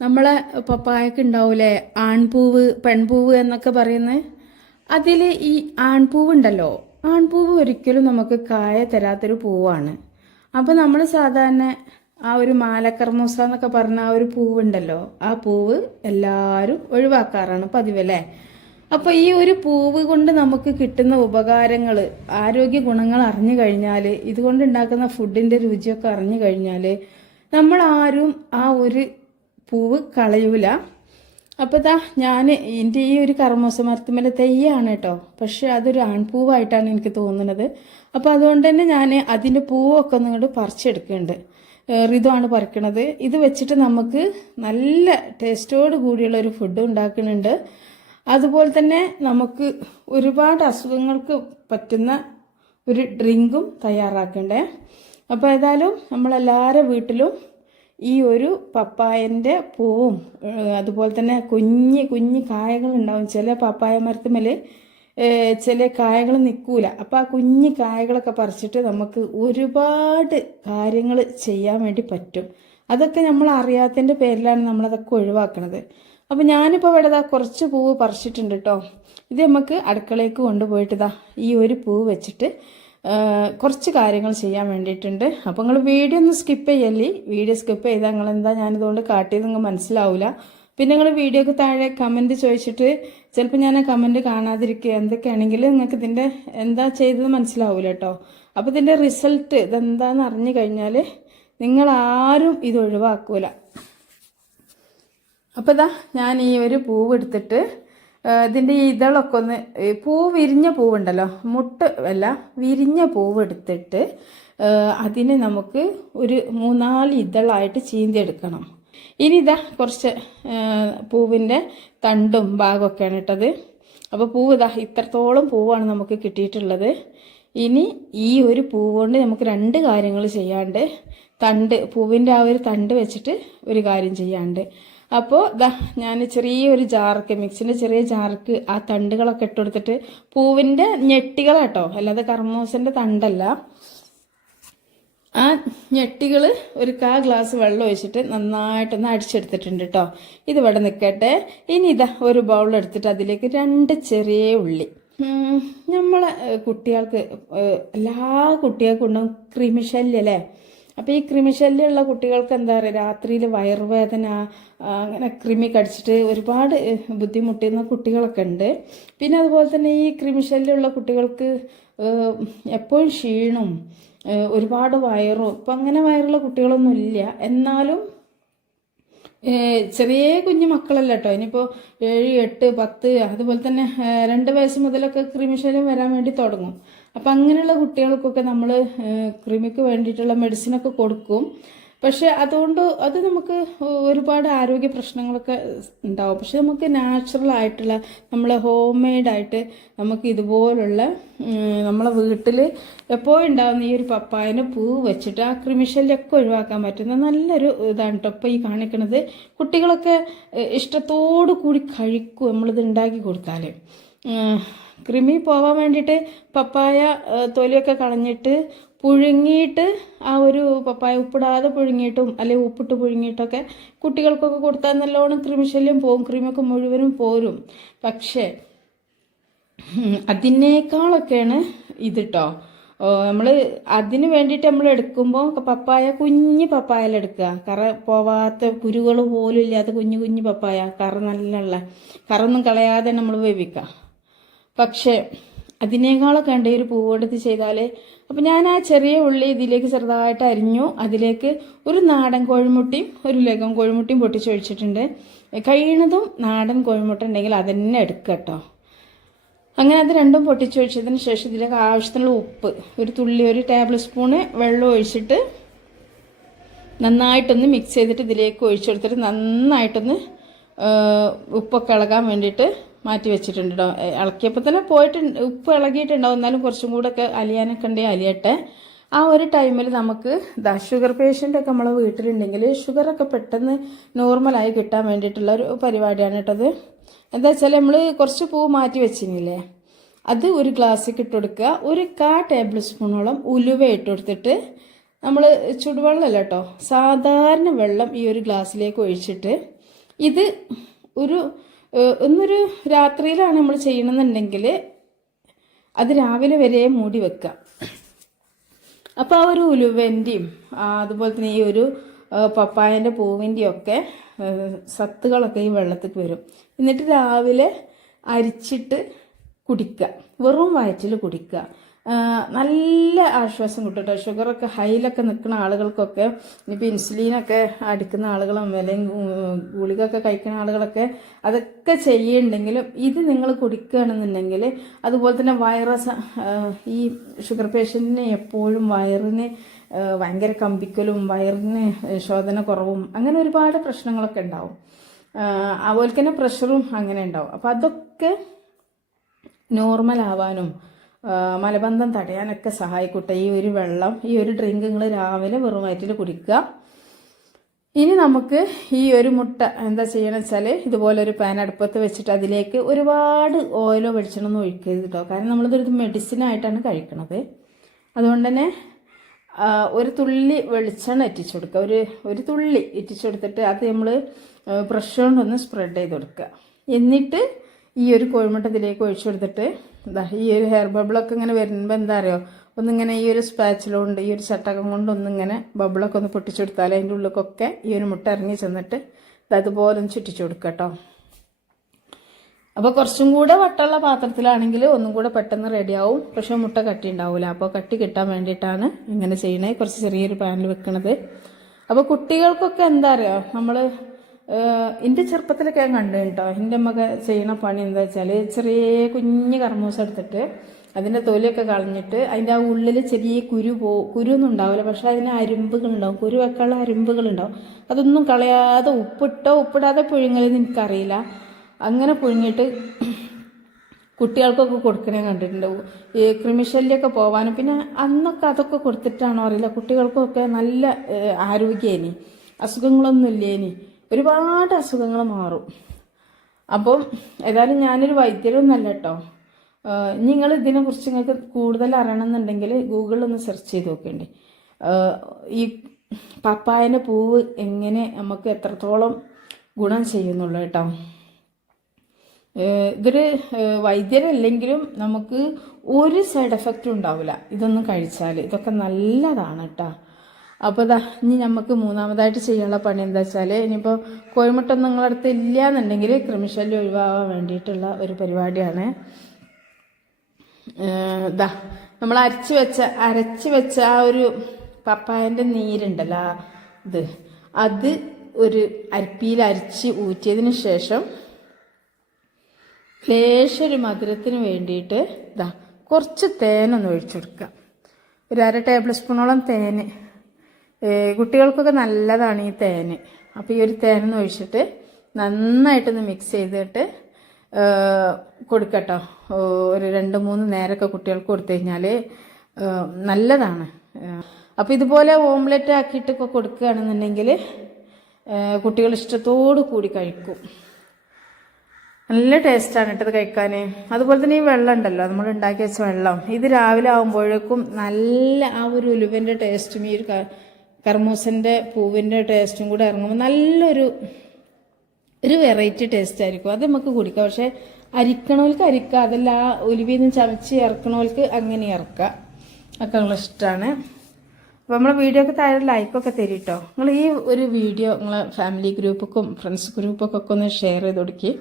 നമ്മളെ പപ്പായക്ക് ഉണ്ടാവൂലേ ആൺപൂവ് പെൺപൂവ് എന്നൊക്കെ പറയുന്നത്. അതിൽ ഈ ആൺപൂവ് ഉണ്ടല്ലോ, ആൺപൂവ് ഒരിക്കലും നമുക്ക് കായ തരാത്തൊരു പൂവാണ്. അപ്പോൾ നമ്മൾ സാധാരണ ആ ഒരു മാലക്കർമൂസ എന്നൊക്കെ പറഞ്ഞ ആ ഒരു പൂവുണ്ടല്ലോ, ആ പൂവ് എല്ലാവരും ഒഴിവാക്കാറാണ് പതിവല്ലേ. അപ്പോൾ ഈ ഒരു പൂവ് കൊണ്ട് നമുക്ക് കിട്ടുന്ന ഉപകാരങ്ങൾ, ആരോഗ്യ ഗുണങ്ങൾ അറിഞ്ഞു കഴിഞ്ഞാൽ, ഇതുകൊണ്ട് ഉണ്ടാക്കുന്ന ഫുഡിൻ്റെ രുചിയൊക്കെ അറിഞ്ഞു കഴിഞ്ഞാൽ നമ്മൾ ആരും ആ ഒരു പൂവ് കളയൂല. അപ്പോൾ ഞാൻ എൻ്റെ ഈ ഒരു കർമ്മൂസ മരത്തുമ്മേലെ തെയ്യാണ് കേട്ടോ, പക്ഷെ അതൊരു ആൺപൂവായിട്ടാണ് എനിക്ക് തോന്നുന്നത്. അപ്പോൾ അതുകൊണ്ട് തന്നെ ഞാൻ അതിൻ്റെ പൂവൊക്കെ ഒന്ന് ഇങ്ങോട്ട് പറിച്ചെടുക്കുന്നുണ്ട്. ഋതുവാണ് പറിക്കണത്. ഇത് വെച്ചിട്ട് നമുക്ക് നല്ല ടേസ്റ്റോട് കൂടിയുള്ള ഒരു ഫുഡ് ഉണ്ടാക്കുന്നുണ്ട്. അതുപോലെ തന്നെ നമുക്ക് ഒരുപാട് അസുഖങ്ങൾക്ക് പറ്റുന്ന ഒരു ഡ്രിങ്കും തയ്യാറാക്കണ്ടേ. അപ്പോൾ ഏതായാലും നമ്മളെല്ലാവരുടെ വീട്ടിലും ഈ ഒരു പപ്പായൻ്റെ പൂവും അതുപോലെ തന്നെ കുഞ്ഞ് കുഞ്ഞ് കായകൾ ഉണ്ടാവും. ചില പപ്പായ മരത്തുമ്മൽ ചില കായകൾ നിൽക്കൂല. അപ്പോൾ ആ കുഞ്ഞ് കായകളൊക്കെ പറിച്ചിട്ട് നമുക്ക് ഒരുപാട് കാര്യങ്ങൾ ചെയ്യാൻ വേണ്ടി പറ്റും. അതൊക്കെ നമ്മൾ അറിയാത്തതിൻ്റെ പേരിലാണ് നമ്മളതൊക്കെ ഒഴിവാക്കണത്. അപ്പോൾ ഞാനിപ്പോൾ ഇവിടെ കുറച്ച് പൂവ് പറിച്ചിട്ടുണ്ട് കേട്ടോ. ഇത് നമുക്ക് അടുക്കളയ്ക്ക് കൊണ്ടുപോയിട്ട് ഈ ഒരു പൂവ് വെച്ചിട്ട് കുറച്ച് കാര്യങ്ങൾ ചെയ്യാൻ വേണ്ടിയിട്ടുണ്ട്. അപ്പോൾ നിങ്ങൾ വീഡിയോ ഒന്ന് സ്കിപ്പ് ചെയ്യല്ലേ. വീഡിയോ സ്കിപ്പ് ചെയ്താൽ നിങ്ങളെന്താ ഞാനിതുകൊണ്ട് കാട്ടിയത് നിങ്ങൾ മനസ്സിലാവില്ല. പിന്നെ നിങ്ങൾ വീഡിയോക്ക് താഴെ കമൻറ്റ് ചോദിച്ചിട്ട് ചിലപ്പോൾ ഞാൻ ആ കമൻറ്റ് കാണാതിരിക്കുക എന്തൊക്കെയാണെങ്കിൽ നിങ്ങൾക്ക് ഇതിൻ്റെ എന്താ ചെയ്തത് മനസ്സിലാവില്ല കേട്ടോ. അപ്പോൾ ഇതിൻ്റെ റിസൾട്ട് ഇതെന്താണെന്ന് അറിഞ്ഞു കഴിഞ്ഞാൽ നിങ്ങളാരും ഇത് ഒഴിവാക്കൂല. അപ്പോൾ ഞാൻ ഈ ഒരു പൂവ് എടുത്തിട്ട് ഇതിൻ്റെ ഇതളൊക്കെ ഒന്ന് വിരിഞ്ഞ പൂവുണ്ടല്ലോ, മുട്ട അല്ല വിരിഞ്ഞ പൂവ് എടുത്തിട്ട് അതിനെ നമുക്ക് ഒരു 3-4 ഇതളായിട്ട് ചീന്തിയെടുക്കണം. ഇനി കുറച്ച് പൂവിൻ്റെ തണ്ടും ഭാഗമൊക്കെയാണ് ഇട്ടത്. അപ്പോൾ പൂവ് ഇത്രത്തോളം പൂവാണ് നമുക്ക് കിട്ടിയിട്ടുള്ളത്. ഇനി ഈ ഒരു പൂവ് കൊണ്ട് നമുക്ക് 2 കാര്യങ്ങൾ ചെയ്യാണ്ട്, പൂവിൻ്റെ ആ ഒരു തണ്ട് വെച്ചിട്ട് ഒരു കാര്യം ചെയ്യാണ്ട്. അപ്പോൾ ഞാൻ ചെറിയൊരു ജാർക്ക്, മിക്സിൻ്റെ ചെറിയ ജാർക്ക് ആ തണ്ടുകളൊക്കെ ഇട്ടുകൊടുത്തിട്ട്, പൂവിൻ്റെ ഞെട്ടികളാട്ടോ, അല്ലാതെ കർമ്മൂസൻ്റെ തണ്ടല്ല, ആ ഞെട്ടികൾ ഒരു 1/4 ഗ്ലാസ് വെള്ളം ഒഴിച്ചിട്ട് നന്നായിട്ടൊന്ന് അടിച്ചെടുത്തിട്ടുണ്ട് കേട്ടോ. ഇത് ഇവിടെ നിൽക്കട്ടെ. ഇനി ഒരു ബൗൾ എടുത്തിട്ട് അതിലേക്ക് 2 ചെറിയ ഉള്ളി. നമ്മളെ കുട്ടികൾക്ക്, എല്ലാ കുട്ടികൾക്കും ഉണ്ടാവും കൃമിശല്യം അല്ലേ. അപ്പോൾ ഈ കൃമിശല്യമുള്ള കുട്ടികൾക്ക് എന്താ പറയുക, രാത്രിയിൽ വയറുവേദന, അങ്ങനെ കൃമി കടിച്ചിട്ട് ഒരുപാട് ബുദ്ധിമുട്ടുന്ന കുട്ടികളൊക്കെ ഉണ്ട്. പിന്നെ അതുപോലെ തന്നെ ഈ കൃമിശല്യമുള്ള കുട്ടികൾക്ക് എപ്പോഴും ക്ഷീണവും ഒരുപാട് വയറും, ഇപ്പം അങ്ങനെ വയറുള്ള കുട്ടികളൊന്നും ഇല്ല. എന്നാലും ചെറിയ കുഞ്ഞു മക്കളല്ല കേട്ടോ. ഇനിയിപ്പോൾ 7, 8, 10 അതുപോലെ തന്നെ 2 വയസ്സ് മുതലൊക്കെ കൃമിശല്യം വരാൻ വേണ്ടി തുടങ്ങും. അപ്പം അങ്ങനെയുള്ള കുട്ടികൾക്കൊക്കെ നമ്മൾ കൃമിക്ക് വേണ്ടിയിട്ടുള്ള മെഡിസിനൊക്കെ കൊടുക്കും. പക്ഷെ അതുകൊണ്ട് അത് നമുക്ക് ഒരുപാട് ആരോഗ്യ പ്രശ്നങ്ങളൊക്കെ ഉണ്ടാവും. പക്ഷെ നമുക്ക് നാച്ചുറൽ ആയിട്ടുള്ള, നമ്മളെ ഹോം മെയ്ഡായിട്ട് നമുക്ക് ഇതുപോലുള്ള നമ്മളെ വീട്ടിൽ എപ്പോഴും ഉണ്ടാകുന്ന ഈ ഒരു പപ്പായൻ്റെ പൂവ് വെച്ചിട്ട് ആ കൃമിശല്യമൊക്കെ ഒഴിവാക്കാൻ പറ്റുന്ന നല്ലൊരു ഇതാണ് കേട്ടോ ഇപ്പോൾ ഈ കാണിക്കുന്നത്. കുട്ടികളൊക്കെ ഇഷ്ടത്തോടു കൂടി കഴിക്കും നമ്മളിത് ഉണ്ടാക്കി കൊടുത്താൽ. കൃമി പോവാൻ വേണ്ടിയിട്ട് പപ്പായ തൊലിയൊക്കെ കളഞ്ഞിട്ട് പുഴുങ്ങിയിട്ട് ആ ഒരു പപ്പായ ഉപ്പിടാതെ പുഴുങ്ങിയിട്ടും അല്ലെങ്കിൽ ഉപ്പിട്ട് പുഴുങ്ങിയിട്ടൊക്കെ കുട്ടികൾക്കൊക്കെ കൊടുത്താൽ നല്ലോണം കൃമിശല്യം പോകും, കൃമിയൊക്കെ മുഴുവനും പോരും. പക്ഷേ അതിനേക്കാളൊക്കെയാണ് ഇതിട്ടോ. നമ്മൾ അതിന് വേണ്ടിയിട്ട് നമ്മൾ എടുക്കുമ്പോൾ പപ്പായ കുഞ്ഞ് പപ്പായലെടുക്കുക, കറ പോവാത്ത കുരുകൾ പോലും ഇല്ലാത്ത കുഞ്ഞു കുഞ്ഞു പപ്പായ, കറ നല്ല കറൊന്നും കളയാതെ നമ്മൾ വേവിക്കുക. പക്ഷേ അതിനേക്കാളൊക്കെ ഉണ്ട് ഈ ഒരു പൂവെടുത്ത് ചെയ്താൽ. അപ്പം ഞാൻ ആ ചെറിയ ഉള്ളി ഇതിലേക്ക് ചെറുതായിട്ട് അരിഞ്ഞു. അതിലേക്ക് ഒരു നാടൻ കോഴിമുട്ടിയും ഒരു ലഗം കോഴിമുട്ടിയും പൊട്ടിച്ചൊഴിച്ചിട്ടുണ്ട്. കഴിയുന്നതും നാടൻ കോഴിമുട്ട ഉണ്ടെങ്കിൽ അതന്നെ എടുക്കുക കേട്ടോ. അങ്ങനെ അത് രണ്ടും പൊട്ടിച്ചൊഴിച്ചതിന് ശേഷം ഇതിലേക്ക് ആവശ്യത്തിനുള്ള ഉപ്പ്, ഒരു തുള്ളി, 1 ടേബിൾ സ്പൂണ് വെള്ളം ഒഴിച്ചിട്ട് നന്നായിട്ടൊന്ന് മിക്സ് ചെയ്തിട്ട് ഇതിലേക്ക് ഒഴിച്ചെടുത്തിട്ട് നന്നായിട്ടൊന്ന് ഉപ്പൊക്കെ ഇളകാൻ വേണ്ടിയിട്ട് മാറ്റി വെച്ചിട്ടുണ്ട് കേട്ടോ. ഇളക്കിയപ്പോൾ തന്നെ ഉപ്പ് ഇളകിയിട്ടുണ്ടാവും. എന്നാലും കുറച്ചും കൂടെ ഒക്കെ അലിയാനൊക്കെ ഉണ്ടെങ്കിൽ അലിയട്ടെ. ആ ഒരു ടൈമിൽ നമുക്ക് ഷുഗർ പേഷ്യൻ്റൊക്കെ നമ്മളെ വീട്ടിലുണ്ടെങ്കിൽ ഷുഗറൊക്കെ പെട്ടെന്ന് നോർമലായി കിട്ടാൻ വേണ്ടിയിട്ടുള്ള ഒരു പരിപാടിയാണ് കേട്ടത്. എന്താ വെച്ചാൽ നമ്മൾ കുറച്ച് പൂവ് മാറ്റി വെച്ചിരുന്നില്ലേ, അത് ഒരു ഗ്ലാസ്സിലേക്ക് ഇട്ട് കൊടുക്കുക. ഒരു 1/4 ടേബിൾ സ്പൂണോളം ഉലുവ ഇട്ട് കൊടുത്തിട്ട്, നമ്മൾ ചുടുവെള്ളമല്ല കേട്ടോ, സാധാരണ വെള്ളം ഈ ഒരു ഗ്ലാസ്സിലേക്ക് ഒഴിച്ചിട്ട് ഇത് ഒരു ഒന്നൊരു രാത്രിയിലാണ് നമ്മൾ ചെയ്യണമെന്നുണ്ടെങ്കിൽ അത് രാവിലെ വരെ മൂടി വെക്കുക. അപ്പോൾ ആ ഒരു ഉലുവൻ്റെയും അതുപോലെ തന്നെ ഈ ഒരു പപ്പായൻ്റെ പൂവിൻ്റെയും ഒക്കെ സത്തുകളൊക്കെ ഈ വെള്ളത്തേക്ക് വരും. എന്നിട്ട് രാവിലെ അരിച്ചിട്ട് കുടിക്കുക, വെറും വയറ്റിൽ കുടിക്കുക. നല്ല ആശ്വാസം കിട്ടും കേട്ടോ. ഷുഗറൊക്കെ ഹൈയിലൊക്കെ നിൽക്കുന്ന ആളുകൾക്കൊക്കെ, ഇനിയിപ്പോൾ ഇൻസുലിനൊക്കെ അടിക്കുന്ന ആളുകളും അല്ലെങ്കിൽ ഗുളികയൊക്കെ കഴിക്കുന്ന ആളുകളൊക്കെ അതൊക്കെ ചെയ്യുന്നുണ്ടെങ്കിലും ഇത് നിങ്ങൾ കുടിക്കുകയാണെന്നുണ്ടെങ്കിൽ, അതുപോലെ തന്നെ വൈറസ്, ഈ ഷുഗർ പേഷ്യൻറ്റിന് എപ്പോഴും വയറിന് ഭയങ്കര കമ്പിക്കലും വയറിന് ശോധന കുറവും അങ്ങനെ ഒരുപാട് പ്രശ്നങ്ങളൊക്കെ ഉണ്ടാവും. അതുപോലെ തന്നെ പ്രഷറും അങ്ങനെ ഉണ്ടാവും. അപ്പോൾ അതൊക്കെ നോർമൽ ആവാനും മലബന്ധം തടയാനൊക്കെ സഹായിക്കട്ടെ ഈ ഒരു വെള്ളം, ഈ ഒരു ഡ്രിങ്ക് നിങ്ങൾ രാവിലെ വെറും വയറ്റിൽ കുടിക്കുക. ഇനി നമുക്ക് ഈ ഒരു മുട്ട എന്താ ചെയ്യണമെന്ന് വെച്ചാൽ, ഇതുപോലെ ഒരു പാൻ അടുപ്പത്ത് വെച്ചിട്ട് അതിലേക്ക് ഒരുപാട് ഓയിലോ വെളിച്ചെണ്ണൊന്നും ഒഴിക്കരുത് കേട്ടോ. കാരണം നമ്മളിതൊരു മെഡിസിനായിട്ടാണ് കഴിക്കണത്. അതുകൊണ്ട് തന്നെ ഒരു തുള്ളി വെളിച്ചെണ്ണ ഇറ്റിച്ചു കൊടുക്കുക. ഒരു തുള്ളി ഇറ്റിച്ചു കൊടുത്തിട്ട് അത് നമ്മൾ ബ്രഷ് കൊണ്ടൊന്ന് സ്പ്രെഡ് ചെയ്ത് കൊടുക്കുക. എന്നിട്ട് ഈ ഒരു കോഴിമുട്ട ഇതിലേക്ക് ഒഴിച്ചു കൊടുത്തിട്ട് ഈ ഒരു ഹെയർ ബബിളൊക്കെ ഇങ്ങനെ വരുമ്പോൾ എന്താ അറിയോ, ഒന്നിങ്ങനെ ഈ ഒരു സ്പാച്ചിലുകൊണ്ട് ഈ ഒരു ചട്ടകം കൊണ്ട് ഒന്നിങ്ങനെ ബബിളൊക്കെ ഒന്ന് പൊട്ടിച്ചു കൊടുത്താൽ അതിൻ്റെ ഉള്ളിലൊക്കെ ഈ ഒരു മുട്ട ഇറങ്ങി ചെന്നിട്ട് അതുപോലെ ഒന്ന് ചുറ്റിച്ചു കൊടുക്കുക കേട്ടോ. അപ്പോൾ കുറച്ചും കൂടെ വട്ടമുള്ള പാത്രത്തിലാണെങ്കിൽ ഒന്നും കൂടെ പെട്ടെന്ന് റെഡിയാവും. പക്ഷേ മുട്ട കട്ടി ഉണ്ടാവില്ല. അപ്പോൾ കട്ടി കിട്ടാൻ വേണ്ടിയിട്ടാണ് ഇങ്ങനെ ചെയ്യണേ, കുറച്ച് ചെറിയൊരു പാനിൽ വെക്കണത്. അപ്പോൾ കുട്ടികൾക്കൊക്കെ എന്താ അറിയോ, നമ്മൾ എൻ്റെ ചെറുപ്പത്തിലൊക്കെ ഞാൻ കണ്ടു കേട്ടോ. എൻ്റെ അമ്മക്ക് ചെയ്യണ പണി എന്താ വെച്ചാൽ, ചെറിയ കുഞ്ഞ് കർമൂസ എടുത്തിട്ട് അതിൻ്റെ തൊലിയൊക്കെ കളഞ്ഞിട്ട് അതിൻ്റെ ആ ഉള്ളിൽ ചെറിയ കുരുവൊന്നും ഉണ്ടാവില്ല, പക്ഷെ അതിന് അരുമ്പുകളുണ്ടാവും, കുരു വെക്കാനുള്ള അരുമ്പുകളുണ്ടാവും. അതൊന്നും കളയാതെ ഉപ്പിടാതെ പുഴുങ്ങലെന്ന് എനിക്കറിയില്ല. അങ്ങനെ പുഴുങ്ങിയിട്ട് കുട്ടികൾക്കൊക്കെ കൊടുക്കണേ കണ്ടിട്ടുണ്ട്. ഈ കൃമിശല്യമൊക്കെ പോവാനും. പിന്നെ അന്നൊക്കെ അതൊക്കെ കൊടുത്തിട്ടാണോ അറിയില്ല, കുട്ടികൾക്കൊക്കെ നല്ല ആരോഗ്യേനി, അസുഖങ്ങളൊന്നും ഇല്ലേനി, ഒരുപാട് അസുഖങ്ങൾ മാറും. അപ്പം ഏതായാലും ഞാനൊരു വൈദ്യരൊന്നല്ല കേട്ടോ. നിങ്ങൾ ഇതിനെക്കുറിച്ച് നിങ്ങൾക്ക് കൂടുതൽ അറിയണമെന്നുണ്ടെങ്കിൽ ഗൂഗിളിലൊന്ന് സെർച്ച് ചെയ്ത് നോക്കേണ്ടി. ഈ പപ്പായൻ്റെ പൂവ് എങ്ങനെ നമുക്ക് എത്രത്തോളം ഗുണം ചെയ്യുന്നുള്ളൂ കേട്ടോ. ഇതൊരു വൈദ്യരല്ലെങ്കിലും നമുക്ക് ഒരു സൈഡ് എഫക്റ്റും ഉണ്ടാവില്ല ഇതൊന്നും കഴിച്ചാൽ. ഇതൊക്കെ നല്ലതാണ് കേട്ടോ. അപ്പോൾ ഇനി നമുക്ക് മൂന്നാമതായിട്ട് ചെയ്യാനുള്ള പണി എന്താ വെച്ചാൽ, ഇനിയിപ്പോൾ കോഴിമുട്ട നിങ്ങളുടെ അടുത്ത് ഇല്ല എന്നുണ്ടെങ്കിൽ കൃമിശല്യം ഒഴിവാകാൻ വേണ്ടിയിട്ടുള്ള ഒരു പരിപാടിയാണ്. നമ്മൾ അരച്ച് വെച്ച ആ ഒരു പപ്പായൻ്റെ നീരുണ്ടല്ലോ, അത് ഒരു അരിപ്പിയിൽ അരിച്ച് ഊറ്റിയതിന് ശേഷം ലേശൊരു മധുരത്തിന് വേണ്ടിയിട്ട് കുറച്ച് തേനൊന്ന് ഒഴിച്ചു കൊടുക്കുക. ഒരു 1/2 ടേബിൾ സ്പൂണോളം തേന്. കുട്ടികൾക്കൊക്കെ നല്ലതാണ് ഈ തേന്. അപ്പോൾ ഈ ഒരു തേനൊന്ന് ഒഴിച്ചിട്ട് നന്നായിട്ടൊന്ന് മിക്സ് ചെയ്തിട്ട് കൊടുക്കട്ടോ. ഒരു 2-3 നേരമൊക്കെ കുട്ടികൾക്ക് കൊടുത്തു കഴിഞ്ഞാൽ നല്ലതാണ്. അപ്പോൾ ഇതുപോലെ ഓംലെറ്റ് ആക്കിയിട്ടൊക്കെ കൊടുക്കുകയാണെന്നുണ്ടെങ്കിൽ കുട്ടികൾ ഇഷ്ടത്തോടു കൂടി കഴിക്കും. നല്ല ടേസ്റ്റാണ് കേട്ടത് കഴിക്കാൻ. അതുപോലെ തന്നെ ഈ വെള്ളം ഉണ്ടല്ലോ, നമ്മൾ ഉണ്ടാക്കി വെച്ച വെള്ളം, ഇത് രാവിലെ ആകുമ്പോഴേക്കും നല്ല ആ ഒരു ഉലുവൻ്റെ ടേസ്റ്റും ഈ ഒരു കർമൂസൻ്റെ പൂവിൻ്റെ ടേസ്റ്റും കൂടെ ഇറങ്ങുമ്പോൾ നല്ലൊരു വെറൈറ്റി ടേസ്റ്റ് ആയിരിക്കും. അത് നമുക്ക് കുടിക്കാം. പക്ഷെ അരിക്കണവർക്ക് അരിക്കുക, അതല്ല ആ ഉലുവിൽ നിന്ന് ചമച്ച് ഇറക്കണവർക്ക് അങ്ങനെ ഇറക്കുക. ഒക്കെ നിങ്ങളിഷ്ടമാണ്. അപ്പോൾ നമ്മളെ വീഡിയോക്ക് താഴെ ലൈക്കൊക്കെ തരും കേട്ടോ. നിങ്ങൾ ഈ ഒരു വീഡിയോ നിങ്ങളെ ഫാമിലി ഗ്രൂപ്പൊക്കും ഫ്രണ്ട്സ് ഗ്രൂപ്പൊക്കെ ഒന്ന് ഷെയർ ചെയ്ത് കൊടുക്കി.